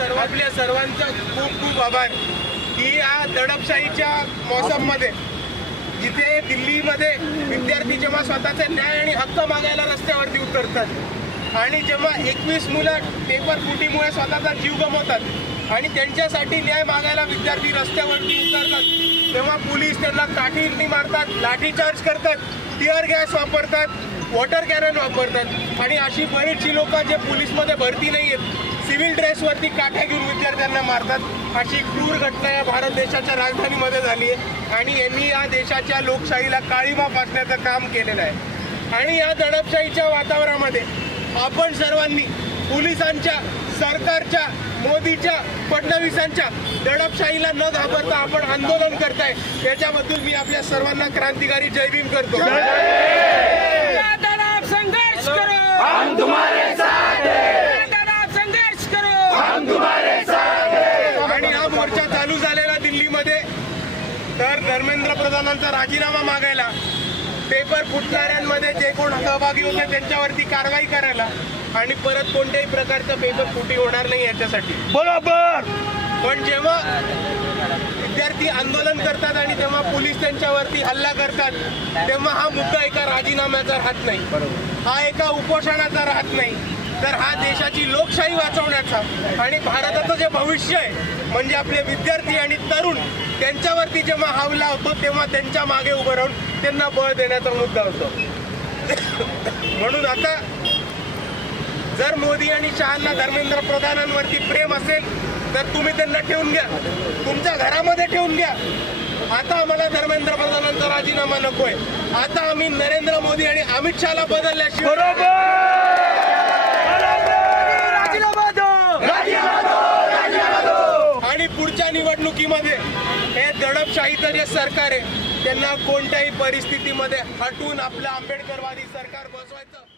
आपल्या सर्वांचं खूप खूप आभार की या दडपशाहीच्या मौसममध्ये जिथे दिल्लीमध्ये विद्यार्थी जेव्हा स्वतःचे न्याय आणि हक्क मागायला रस्त्यावरती उतरतात आणि जेव्हा 21 मुलं पेपर फुटीमुळे स्वतःचा जीव गमावतात आणि त्यांच्यासाठी न्याय मागायला विद्यार्थी रस्त्यावरती उतरतात तेव्हा पोलीस त्यांना काठीने मारतात, लाठीचार्ज करतात, टिअर गॅस वापरतात, वॉटर कॅनन वापरतात आणि अशी बरीचशी लोक जे पोलीसमध्ये भरती नाही आहेत सिव्हिल ड्रेसवरती काठ्या घेऊन विद्यार्थ्यांना मारतात। अशी क्रूर घटना या भारत देशाच्या राजधानीमध्ये झाली आहे आणि यांनी या देशाच्या लोकशाहीला काळीमा फासण्याचं काम केलेलं आहे। आणि या दडपशाहीच्या वातावरणामध्ये आपण सर्वांनी पोलिसांच्या, सरकारच्या, मोदीच्या, फडणवीसांच्या दडपशाहीला न घाबरता आपण आंदोलन करताय याच्याबद्दल मी आपल्या सर्वांना क्रांतिकारी जय भीम करतो। संघर्ष करो, हम तुम्हारे साथ हैं। संघर्ष करो, हम तुम्हारे साथ हैं। आणि हा मोर्चा चालू झालेला दिल्लीमध्ये तर धर्मेंद्र प्रधानांचा राजीनामा मागायला, पेपर फुटणाऱ्यांमध्ये जे कोण सहभागी होते त्यांच्यावरती कारवाई करायला आणि परत कोणत्याही प्रकारचं पेपर फुटी होणार नाही याच्यासाठी बरोबर। पण जेव्हा विद्यार्थी आंदोलन करतात आणि तेव्हा पोलीस त्यांच्यावरती हल्ला करतात तेव्हा हा मुद्दा एका राजीनाम्याचा राहत नाही, हा एका उपोषणाचा राहत नाही, तर हा देशाची लोकशाही वाचवण्याचा आणि भारताचं जे भविष्य आहे म्हणजे आपले विद्यार्थी आणि तरुण त्यांच्यावरती जेव्हा हमला होतो तेव्हा त्यांच्या मागे उभं राहून त्यांना बळ देण्याचा मुद्दा होतो। म्हणून आता जर मोदी आणि शहांना धर्मेंद्र प्रधानांवरती प्रेम असेल तर तुम्ही त्यांना ठेवून घ्या, तुमच्या घरामध्ये ठेवून घ्या। आता आम्हाला धर्मेंद्र प्रधानांचा राजीनामा नकोय, आता आम्ही नरेंद्र मोदी आणि अमित शहाला बदलल्याशिवाय आणि पुढच्या निवडणुकीमध्ये हे दडपशाहीचं जे सरकार आहे त्यांना कोणत्याही परिस्थितीमध्ये हटवून आपलं आंबेडकरवादी सरकार बसवायचं।